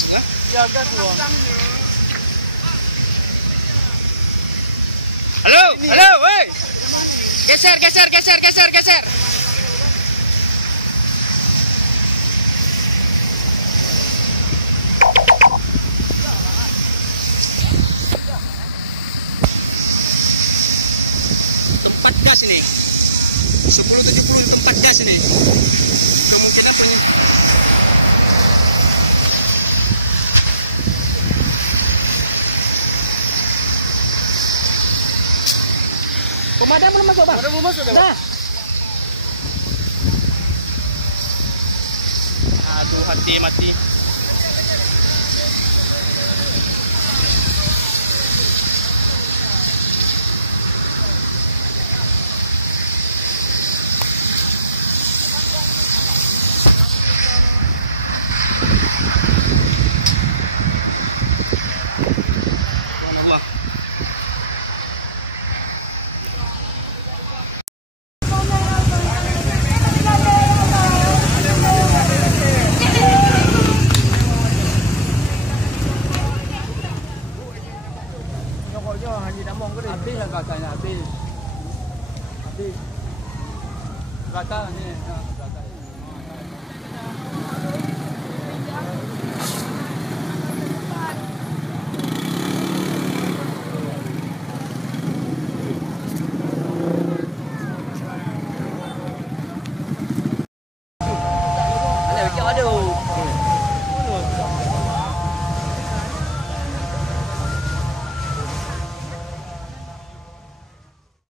gas ke? Ya, gas tu. Halo, halo, woi. Geser. Tempat gas ini. 1070 tempat gas ini. Kemungkinan punya. Pemadam belum masuk, Bang? Pemadam belum masuk, Bang? Dah. Aduh, hati mati. Subhanallah. Nyokoknya Haji Damong ke dia? Habis lah katanya, habis. Kata ni, kata. Aduh.